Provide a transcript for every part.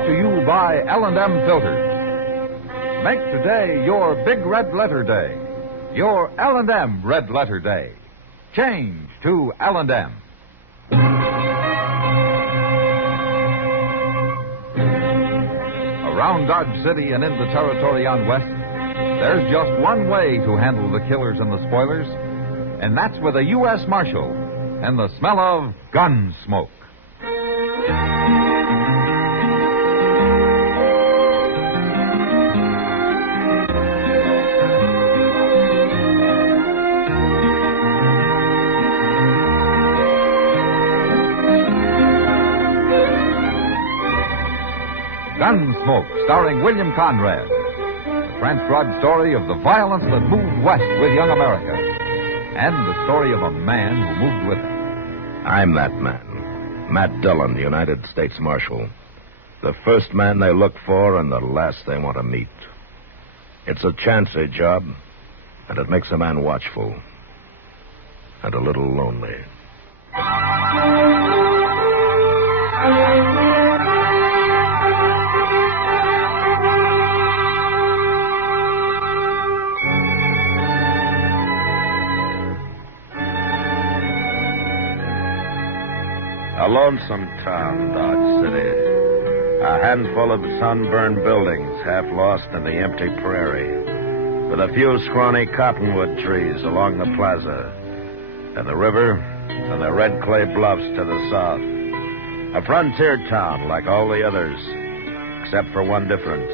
Brought to you by L&M Filters. Make today your big red letter day. Your L&M red letter day. Change to L&M. Around Dodge City and in the territory on West, there's just one way to handle the killers and the spoilers, and that's with a U.S. Marshal and the smell of Gunsmoke. Gunsmoke, starring William Conrad. The transcribed story of the violence that moved west with young America. And the story of a man who moved with it. I'm that man. Matt Dillon, United States Marshal. The first man they look for and the last they want to meet. It's a chancy job, and it makes a man watchful. And a little lonely. A lonesome town, Dodge City. A handful of sunburned buildings half lost in the empty prairie, with a few scrawny cottonwood trees along the plaza, and the river and the red clay bluffs to the south. A frontier town like all the others, except for one difference.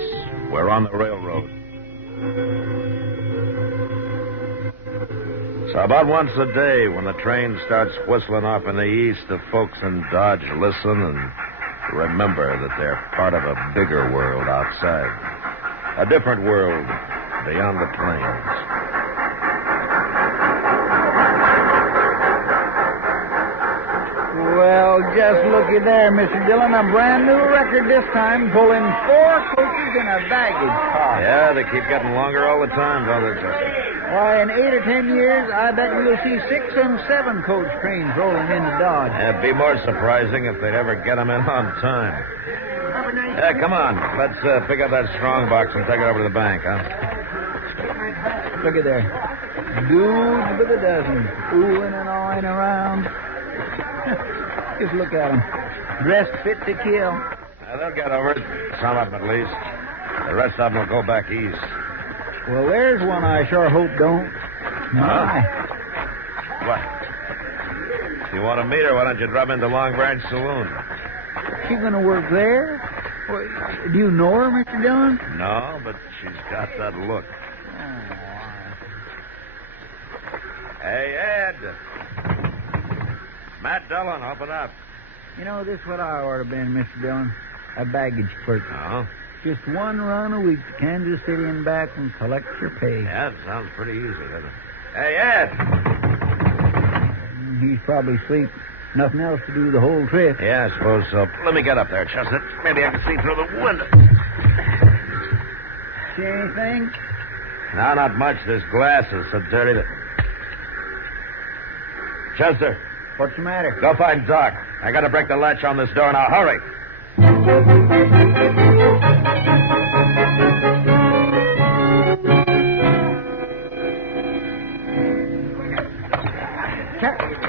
We're on the railroad. So about once a day, when the train starts whistling off in the east, the folks in Dodge listen and remember that they're part of a bigger world outside. A different world beyond the plains. Well, just looky there, Mr. Dillon. A brand new record this time, pulling 4 coaches in a baggage car. Yeah, they keep getting longer all the time, don't they, Chester? Why, in 8 or 10 years, I bet we'll see 6 and 7 coach trains rolling into Dodge. It'd be more surprising if they'd ever get them in on time. Yeah, come on. Let's pick up that strong box and take it over to the bank, huh? Look at there. Dudes by the dozen, oohing and awing around. Just look at them. Dressed fit to kill. They'll get over it. Some of them, at least. The rest of them will go back east. Well, there's one I sure hope don't. My. What? If you want to meet her, why don't you drop into Long Branch Saloon? She gonna work there? Well, do you know her, Mr. Dillon? No, but she's got that look. Hey, Ed. Matt Dillon, open up. You know, this is what I ought to have been, Mr. Dillon. A baggage clerk. Oh? Just one run a week to Kansas City and back and collect your pay. Yeah, that sounds pretty easy, doesn't it? Hey, Ed! He's probably asleep. Nothing else to do the whole trip. Yeah, I suppose so. Let me get up there, Chester. Maybe I can see through the window. See anything? No, not much. This glass is so dirty that... Chester. What's the matter? Go find Doc. I gotta break the latch on this door now. Hurry.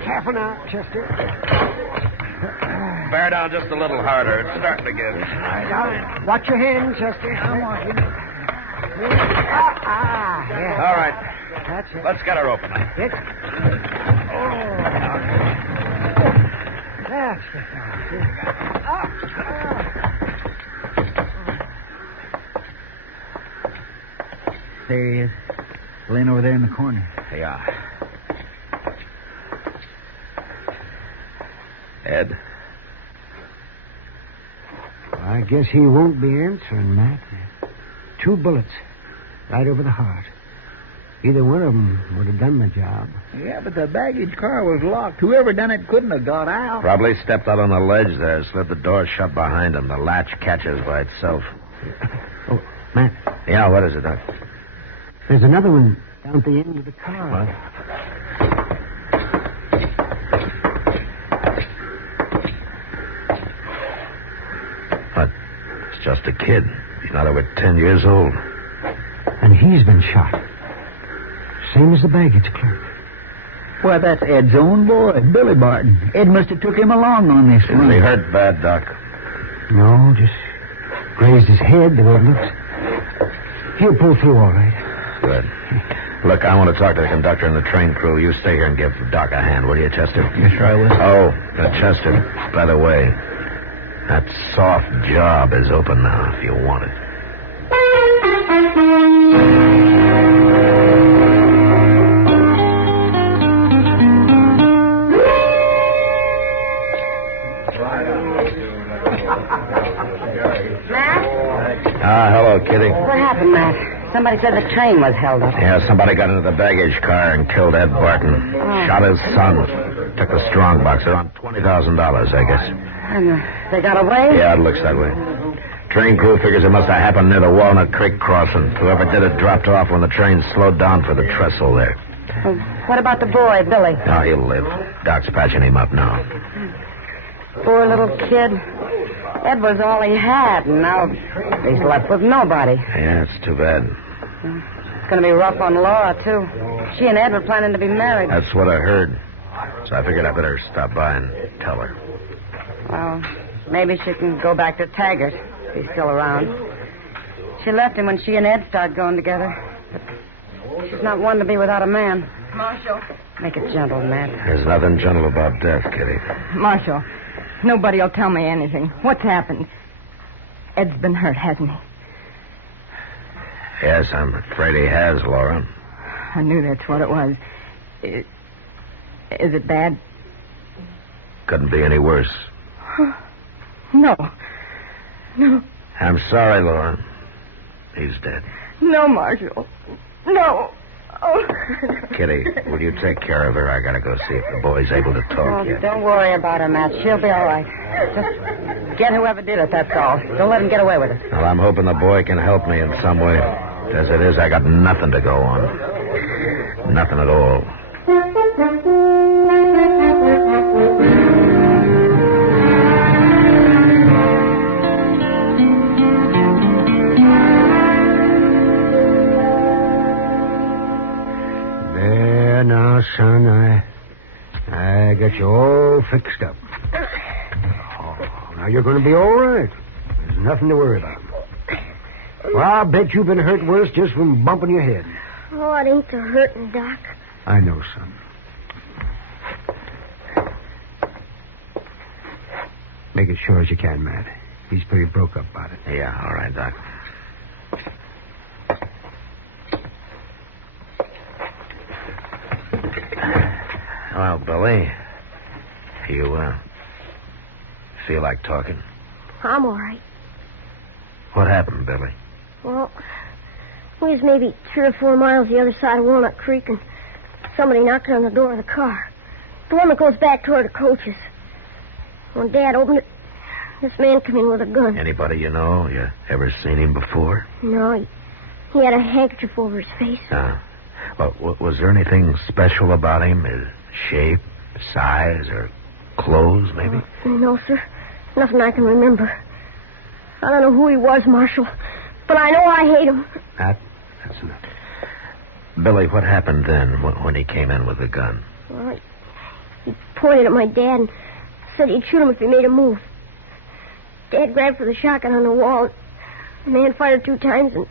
Careful now, Chester. Bear down just a little harder. It's starting to get... Now, watch your hand, Chester. I'm watching. Yeah. All right. That's it. Let's get her open. It. Oh. That's the There he is. Laying over there in the corner. Yeah. Ed? I guess he won't be answering, Matt. 2 bullets. Right over the heart. Either one of them would have done the job. Yeah, but the baggage car was locked. Whoever done it couldn't have got out. Probably stepped out on the ledge there, slid the door shut behind him. The latch catches by itself. Oh, Matt. Yeah, what is it, Doc? There's another one down at the end of the car. What? Just a kid. He's not over 10 years old. And he's been shot. Same as the baggage clerk. Well, that's Ed's own boy, Billy Barton. Ed must have took him along on this one. Is he hurt bad, Doc? No, just grazed his head the way it looks. He'll pull through all right. Good. Look, I want to talk to the conductor and the train crew. You stay here and give Doc a hand, will you, Chester? Yes, sir, I will. Oh, Chester, by the way, that soft job is open now if you want it. Hello, Kitty. What happened, Matt? Somebody said the train was held up. Yeah, somebody got into the baggage car and killed Ed Barton. Shot his son. Took the strong box. Around $20,000, I guess. And they got away? Yeah, it looks that way. Train crew figures it must have happened near the Walnut Creek crossing. Whoever did it dropped off when the train slowed down for the trestle there. Well, what about the boy, Billy? Oh, he'll live. Doc's patching him up now. Poor little kid. Ed was all he had, and now he's left with nobody. Yeah, it's too bad. It's going to be rough on Laura, too. She and Ed were planning to be married. That's what I heard. So I figured I better stop by and tell her. Well, maybe she can go back to Taggart if he's still around. She left him when she and Ed started going together. But she's not one to be without a man. Marshal. Make it gentle, Matt. There's nothing gentle about death, Kitty. Marshal, nobody will tell me anything. What's happened? Ed's been hurt, hasn't he? Yes, I'm afraid he has, Laura. I knew that's what it was. Is it bad? Couldn't be any worse. No. No. I'm sorry, Laura. He's dead. No, Marshal. No. Oh. Kitty, will you take care of her? I gotta go see if the boy's able to talk yet. Don't worry about her, Matt. She'll be all right. Just get whoever did it, that's all. Don't let him get away with it. Well, I'm hoping the boy can help me in some way. As it is, I got nothing to go on. Nothing at all. There now, son, I got you all fixed up. Oh, now you're going to be all right. There's nothing to worry about. Well, I'll bet you've been hurt worse just from bumping your head. Oh, it ain't so hurting, Doc. I know, son. Make it sure as you can, Matt. He's pretty broke up about it. Yeah, all right, Doc. Well, Billy, you, feel like talking? I'm all right. What happened, Billy? Well, we was maybe 3 or 4 miles the other side of Walnut Creek, and somebody knocked on the door of the car. The one that goes back toward the coaches. When Dad opened it, this man came in with a gun. Anybody you know? You ever seen him before? No, he had a handkerchief over his face. Well, was there anything special about him? His shape, size, or clothes, maybe? No, sir. Nothing I can remember. I don't know who he was, Marshal, but I know I hate him. That's enough. Billy, what happened then when he came in with the gun? Well, he pointed at my dad and said he'd shoot him if he made a move. Dad grabbed for the shotgun on the wall. The man fired 2 times, and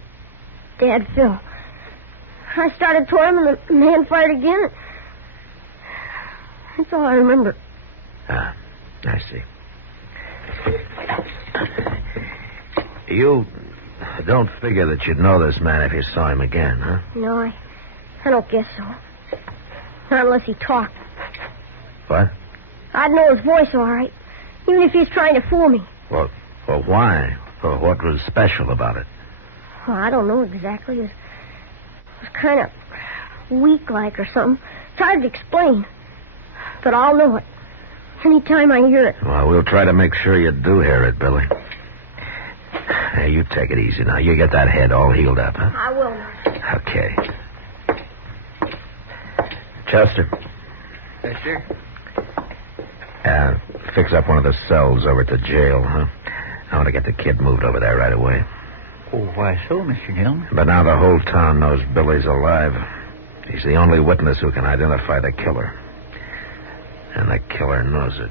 Dad fell. I started toward him, and the man fired again. That's all I remember. I see. You don't figure that you'd know this man if you saw him again, huh? No, I don't guess so. Not unless he talked. What? I'd know his voice all right, even if he's trying to fool me. Well, why? Or what was special about it? Well, I don't know exactly. It was kind of weak-like or something. It's hard to explain. But I'll know it anytime I hear it. Well, we'll try to make sure you do hear it, Billy. Hey, you take it easy now. You get that head all healed up, huh? I will. Okay. Chester. Yes, sir. Fix up one of the cells over at the jail, huh? I want to get the kid moved over there right away. Oh, why so, Mr. Dillon? But now the whole town knows Billy's alive. He's the only witness who can identify the killer. And the killer knows it.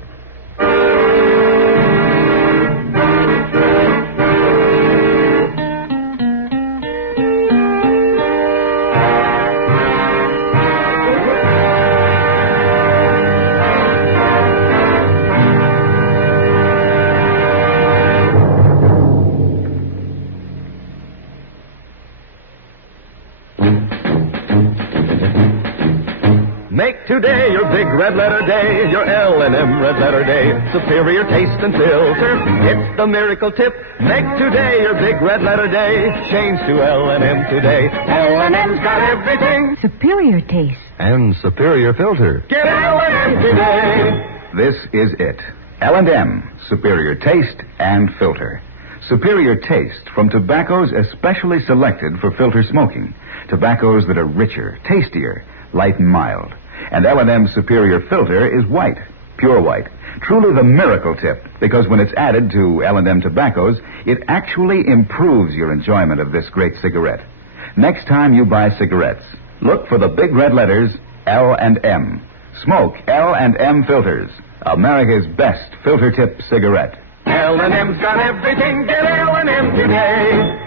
Make today your big red letter day, your L&M red letter day. Superior taste and filter, it's the miracle tip. Make today your big red letter day. Change to L&M today. L&M's got everything. Superior taste. And superior filter. Get L&M today. This is it. L&M, superior taste and filter. Superior taste from tobaccos especially selected for filter smoking. Tobaccos that are richer, tastier, light and mild. And L&M's superior filter is white, pure white. Truly the miracle tip, because when it's added to L&M tobaccos, it actually improves your enjoyment of this great cigarette. Next time you buy cigarettes, look for the big red letters L&M. Smoke L&M filters, America's best filter tip cigarette. L&M's got everything. Get L&M today.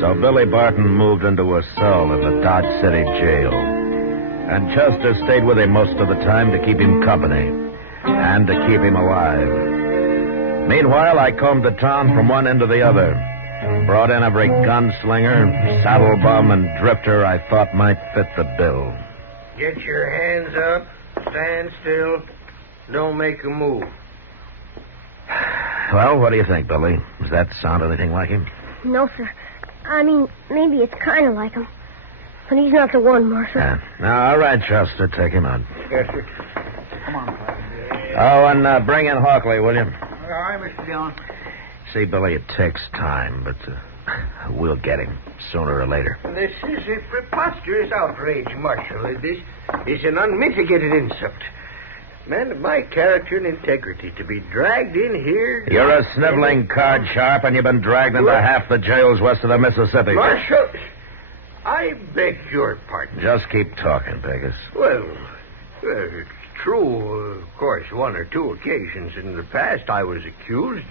So Billy Barton moved into a cell in the Dodge City jail. And Chester stayed with him most of the time to keep him company and to keep him alive. Meanwhile, I combed the town from one end to the other. Brought in every gunslinger, saddle bum, and drifter I thought might fit the bill. Get your hands up. Stand still. Don't make a move. Well, what do you think, Billy? Does that sound anything like him? No, sir. I mean, maybe it's kind of like him. But he's not the one, Marshal. Now, all right, Chester, take him on. Yes, sir. Come on, Oh, and bring in Hawkley, will you? All right, Mr. Dillon. See, Billy, it takes time, but we'll get him sooner or later. This is a preposterous outrage, Marshal. This is an unmitigated insult. Man of my character and integrity to be dragged in here... You're a sniveling card sharp, and you've been dragged into half the jails west of the Mississippi. Marshal, I beg your pardon. Just keep talking, Pegasus. Well, it's true. Of course, one or two occasions in the past I was accused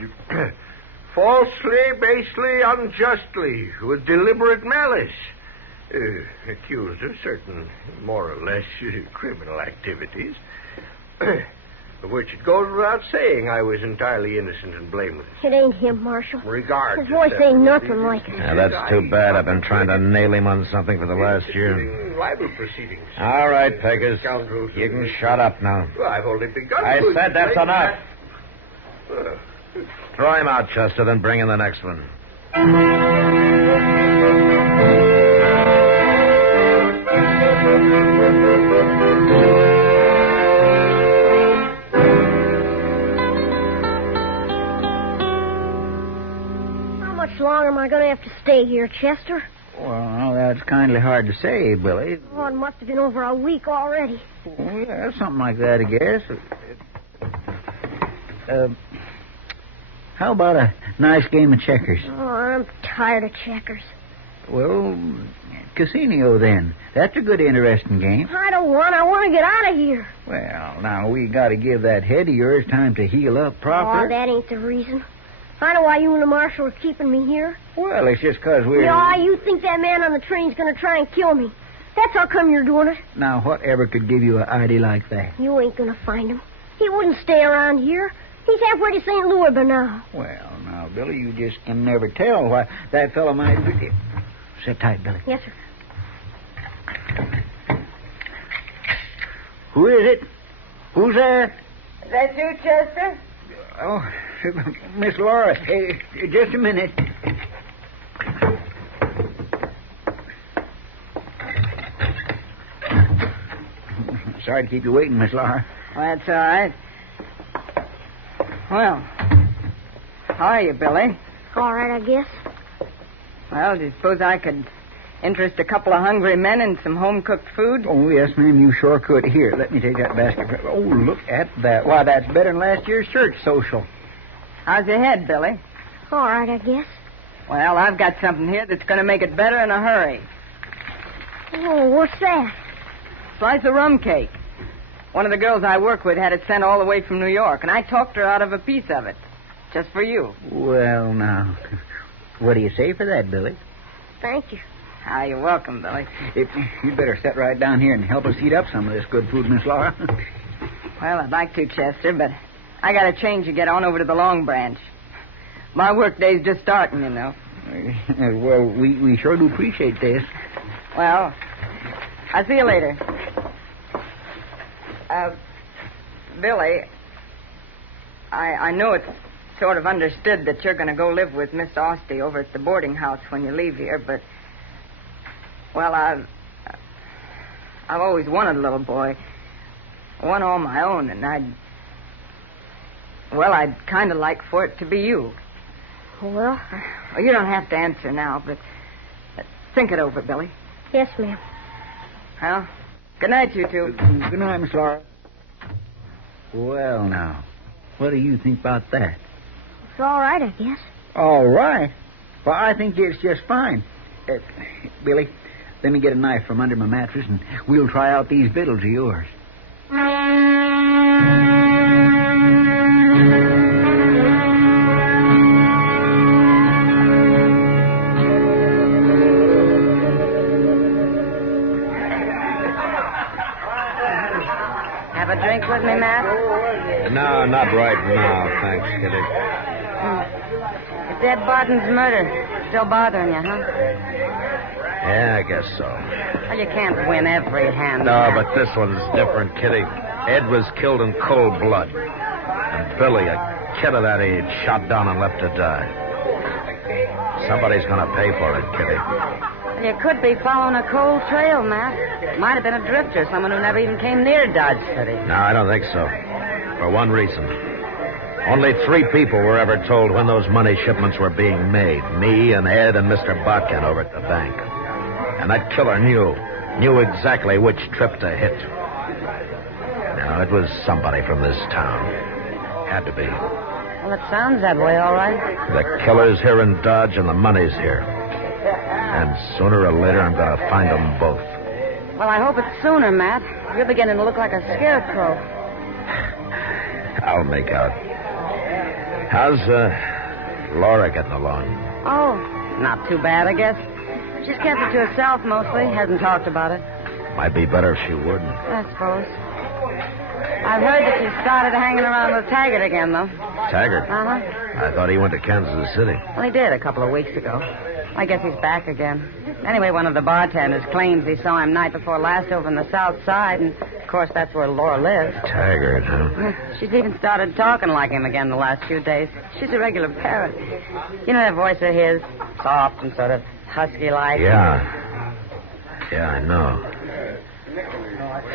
falsely, basely, unjustly, with deliberate malice. Accused of certain more or less criminal activities. Of which it goes without saying I was entirely innocent and blameless. It ain't him, Marshal. Regard. His voice ain't nothing like it. Yeah, that's too bad. I've been trying to nail him on something for the last year. Libel proceedings. All right, Pegasus. You can shut up now. Well, I've only begun. I said that's enough. Throw him out, Chester, then bring in the next one. How much longer am I going to have to stay here, Chester? Well, that's kindly hard to say, Billy. Oh, it must have been over a week already. Oh, yeah, something like that, I guess. How about a nice game of checkers? Oh, I'm tired of checkers. Well, casino, then. That's a good, interesting game. I don't want. I want to get out of here. Well, now, we got to give that head of yours time to heal up proper. Oh, that ain't the reason. I know why you and the marshal are keeping me here. Well, it's just because we're... Yeah, you think that man on the train's going to try and kill me. That's how come you're doing it. Now, whatever could give you an idea like that? You ain't going to find him. He wouldn't stay around here. He's halfway to St. Louis by now. Well, now, Billy, you just can never tell why that fellow might be... Sit tight, Billy. Yes, sir. Who is it? Who's there? Is that you, Chester? Oh, Miss Laura. Hey, just a minute. Sorry to keep you waiting, Miss Laura. Well, that's all right. Well, How are you, Billy? All right, I guess. Well, do you suppose I could interest a couple of hungry men in some home-cooked food? Oh, yes, ma'am, you sure could. Here, let me take that basket. Oh, look at that. Why, that's better than last year's church social. How's your head, Billy? All right, I guess. Well, I've got something here that's going to make it better in a hurry. Oh, what's that? Slice of rum cake. One of the girls I work with had it sent all the way from New York, and I talked her out of a piece of it. Just for you. Well, now, what do you say for that, Billy? Thank you. Ah, you're welcome, Billy. You'd better sit right down here and help us heat up some of this good food, Miss Laura. Well, I'd like to, Chester, but I got a change to get on over to the Long Branch. My work day's just starting, you know. Well, we sure do appreciate this. Well, I'll see you later. Billy, I know it's sort of understood that you're going to go live with Miss Austin over at the boarding house when you leave here, but, well, I've always wanted a little boy. One all my own, and I'd kind of like for it to be you. Well, you don't have to answer now, but think it over, Billy. Yes, ma'am. Well, good night, you two. Good night, Miss Laura. Well, now, what do you think about that? It's all right, I guess. All right. Well, I think it's just fine. Billy, let me get a knife from under my mattress, and we'll try out these victuals of yours. Have a drink with me, Matt? No, not right now, thanks, Kitty. Is that Barton's murder still bothering you, huh? Yeah, I guess so. Well, you can't win every hand. No, but this one's different, Kitty. Ed was killed in cold blood. And Billy, a kid of that age, shot down and left to die. Somebody's going to pay for it, Kitty. You could be following a cold trail, Matt. Might have been a drifter, someone who never even came near Dodge City. No, I don't think so. For one reason. Only 3 people were ever told when those money shipments were being made. Me and Ed and Mr. Botkin over at the bank. And that killer knew exactly which trip to hit. Now, it was somebody from this town. Had to be. Well, it sounds that way, all right. The killer's here in Dodge and the money's here. And sooner or later, I'm going to find them both. Well, I hope it's sooner, Matt. You're beginning to look like a scarecrow. I'll make out. How's Laura getting along? Oh, not too bad, I guess. She's kept it to herself mostly. Hasn't talked about it. Might be better if she would. I suppose. I've heard that she started hanging around with Taggart again, though. Taggart? Uh-huh. I thought he went to Kansas City. Well, he did a couple of weeks ago. I guess he's back again. Anyway, one of the bartenders claims he saw him night before last over on the south side, and, of course, that's where Laura lives. Taggart, huh? She's even started talking like him again the last few days. She's a regular parrot. You know that voice of his? Soft and sort of husky-like. Yeah, I know.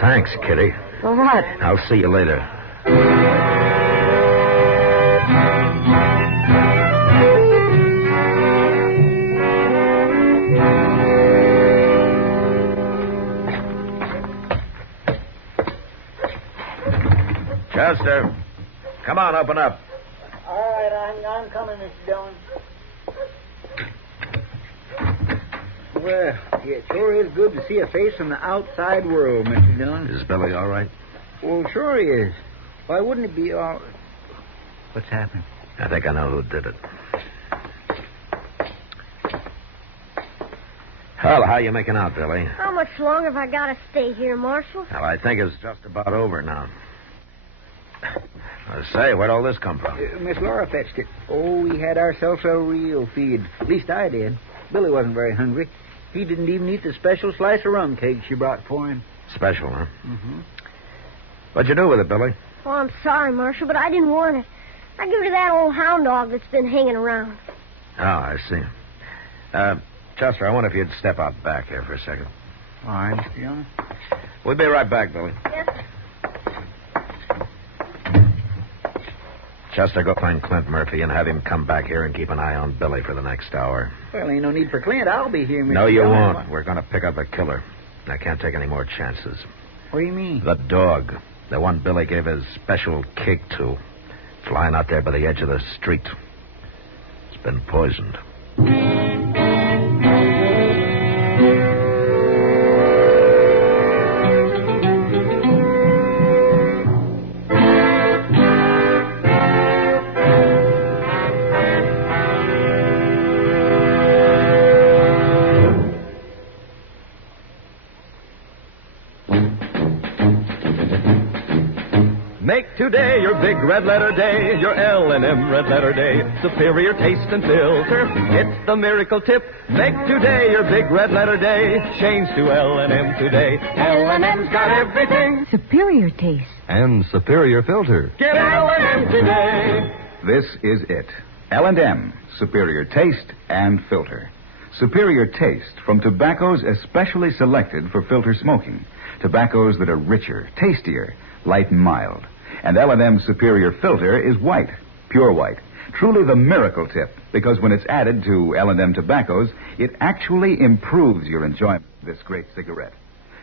Thanks, Kitty. For what? I'll see you later. Chester, come on, open up. All right, I'm coming, Mr. Dillon. Well, it sure is good to see a face from the outside world, Mr. Dillon. Is Billy all right? Well, sure he is. Why wouldn't it be all... What's happened? I think I know who did it. Well, how you making out, Billy? How much longer have I got to stay here, Marshal? Well, I think it's just about over now. I say, where'd all this come from? Miss Laura fetched it. Oh, we had ourselves a real feed. At least I did. Billy wasn't very hungry. He didn't even eat the special slice of rum cake she brought for him. Special, huh? Mm-hmm. What'd you do with it, Billy? Oh, I'm sorry, Marshal, but I didn't want it. I give it to that old hound dog that's been hanging around. Oh, I see. Chester, I wonder if you'd step out back here for a second. All right, Mr. Dillon. We'll be right back, Billy. Yes. Chester, go find Clint Murphy and have him come back here and keep an eye on Billy for the next hour. Well, ain't no need for Clint. I'll be here, Mr. No, you Dillon. won't. We're going to pick up a killer. I can't take any more chances. What do you mean? The dog. The one Billy gave his special kick to. Flying out there by the edge of the street. It's been poisoned. Make today your big red letter day, your L&M red letter day. Superior taste and filter, it's the miracle tip. Make today your big red letter day. Change to L&M today. L&M's got everything. Superior taste. And superior filter. Get L&M today. This is it. L&M, superior taste and filter. Superior taste from tobaccos especially selected for filter smoking. Tobaccos that are richer, tastier, light and mild. And L&M's superior filter is white, pure white. Truly the miracle tip, because when it's added to L&M tobaccos, it actually improves your enjoyment of this great cigarette.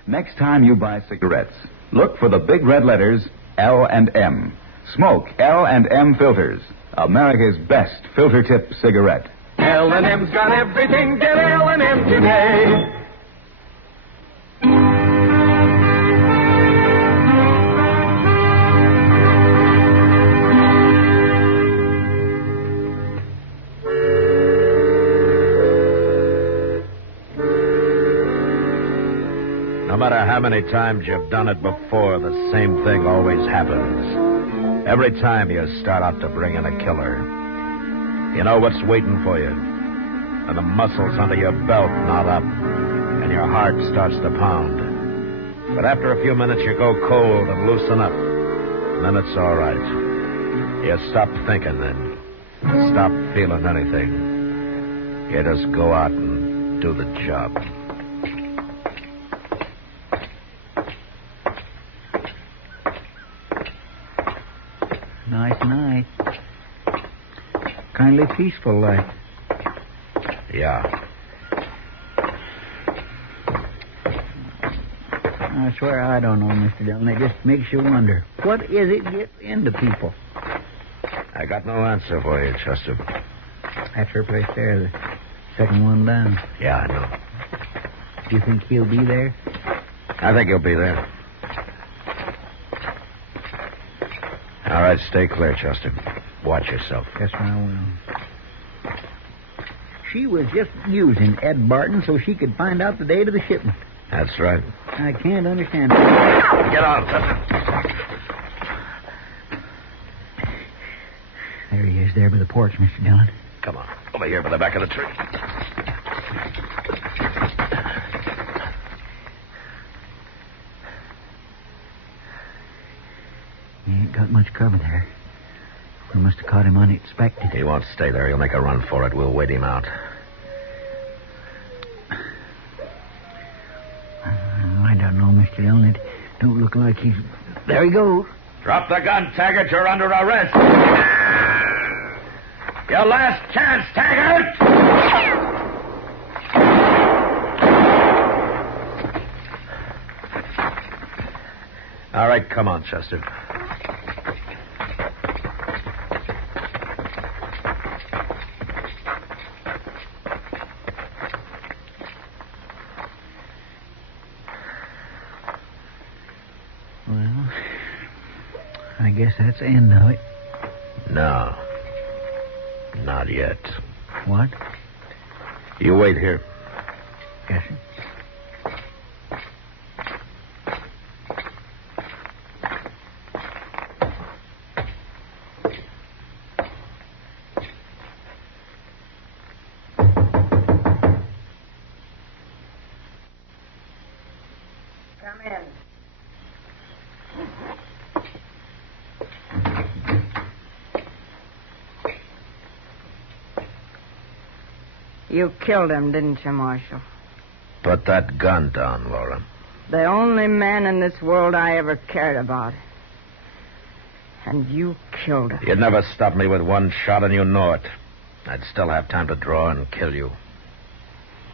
Next time you buy cigarettes, look for the big red letters L&M. Smoke L&M filters, America's best filter tip cigarette. L&M's got everything. Get L&M today. No matter how many times you've done it before, the same thing always happens. Every time you start out to bring in a killer, you know what's waiting for you. And the muscles under your belt knot up, and your heart starts to pound. But after a few minutes, you go cold and loosen up. And then it's all right. You stop thinking then. Stop feeling anything. You just go out and do the job. Nice night. Kindly peaceful like. Yeah. I swear I don't know, Mr. Dillon. It just makes you wonder. What is it gets into people? I got no answer for you, Chester. That's her place there, the second one down. Yeah, I know. Do you think he'll be there? I think he'll be there. All right, stay clear, Chester. Watch yourself. Yes, I will. She was just using Ed Barton so she could find out the date of the shipment. That's right. I can't understand it. Get on, Chester. There he is, there by the porch, Mr. Dillon. Come on. Over here by the back of the tree. He ain't got much cover there. We must have caught him unexpected. He won't stay there. He'll make a run for it. We'll wait him out. I don't know, Mr. Dillon. It don't look like he's... There he goes. Drop the gun, Taggart. You're under arrest. Your last chance, Taggart! All right, come on, Chester. Well, I guess that's the end of it. No. Not yet. What? You wait here. Yes, sir. Come in. You killed him, didn't you, Marshal? Put that gun down, Laura. The only man in this world I ever cared about. And you killed her. You'd never stop me with one shot, and you know it. I'd still have time to draw and kill you.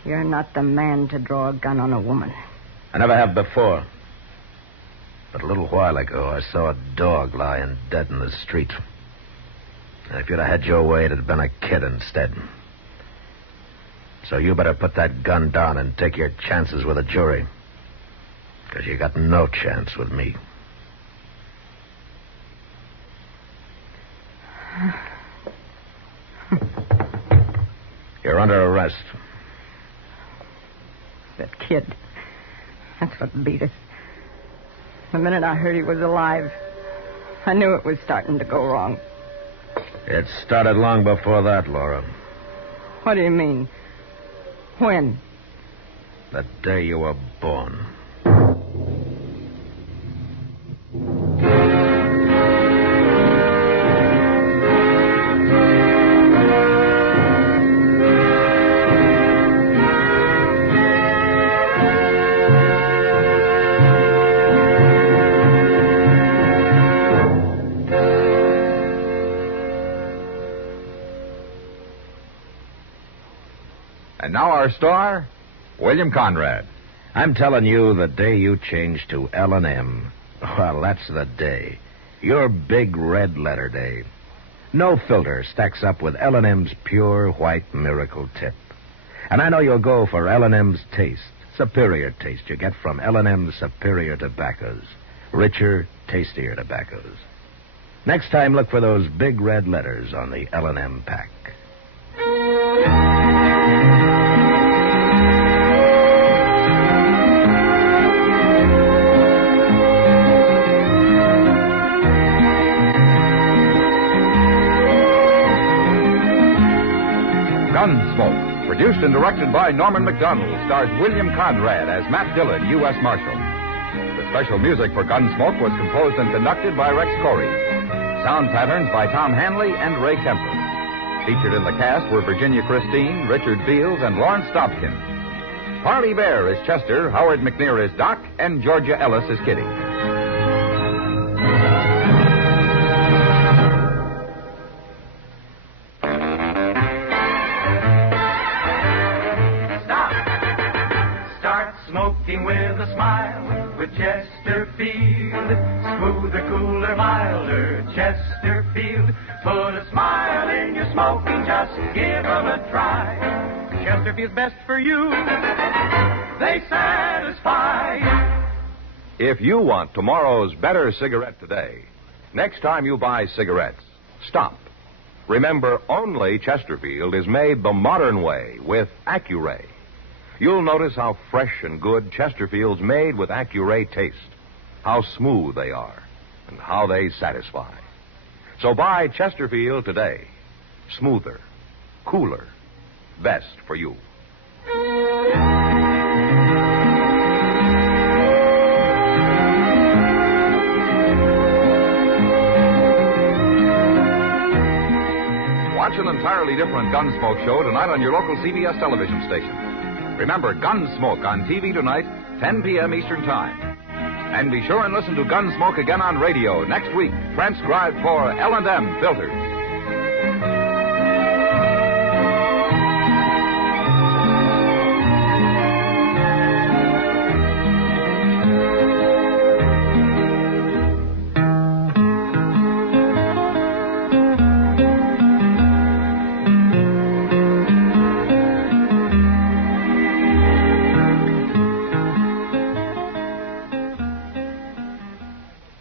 You're not the man to draw a gun on a woman. I never have before. But a little while ago, I saw a dog lying dead in the street. And if you'd have had your way, it'd have been a kid instead. So you better put that gun down and take your chances with a jury. Because you got no chance with me. You're under arrest. That kid. That's what beat us. The minute I heard he was alive, I knew it was starting to go wrong. It started long before that, Laura. What do you mean? When? The day you were born. And now our star, William Conrad. I'm telling you, the day you change to L&M, well, that's the day. Your big red letter day. No filter stacks up with L&M's pure white miracle tip. And I know you'll go for L&M's taste, superior taste you get from L&M's superior tobaccos. Richer, tastier tobaccos. Next time, look for those big red letters on the L&M pack. Gunsmoke, produced and directed by Norman MacDonnell, stars William Conrad as Matt Dillon, U.S. Marshal. The special music for Gunsmoke was composed and conducted by Rex Corey. Sound patterns by Tom Hanley and Ray Kemper. Featured in the cast were Virginia Christine, Richard Fields, and Lawrence Dobkin. Parley Baer is Chester, Howard McNear is Doc, and Georgia Ellis is Kitty. Smoking with a smile with Chesterfield. Smoother, cooler, milder Chesterfield. Put a smile in your smoking, just give them a try. Chesterfield's best for you. They satisfy. If you want tomorrow's better cigarette today, next time you buy cigarettes, stop. Remember, only Chesterfield is made the modern way with Accuray. You'll notice how fresh and good Chesterfield's made with Accuray taste, how smooth they are, and how they satisfy. So buy Chesterfield today. Smoother, cooler, best for you. Watch an entirely different Gunsmoke show tonight on your local CBS television station. Remember Gunsmoke on TV tonight, 10 p.m. Eastern Time. And be sure and listen to Gunsmoke again on radio next week, transcribed for L&M Filters.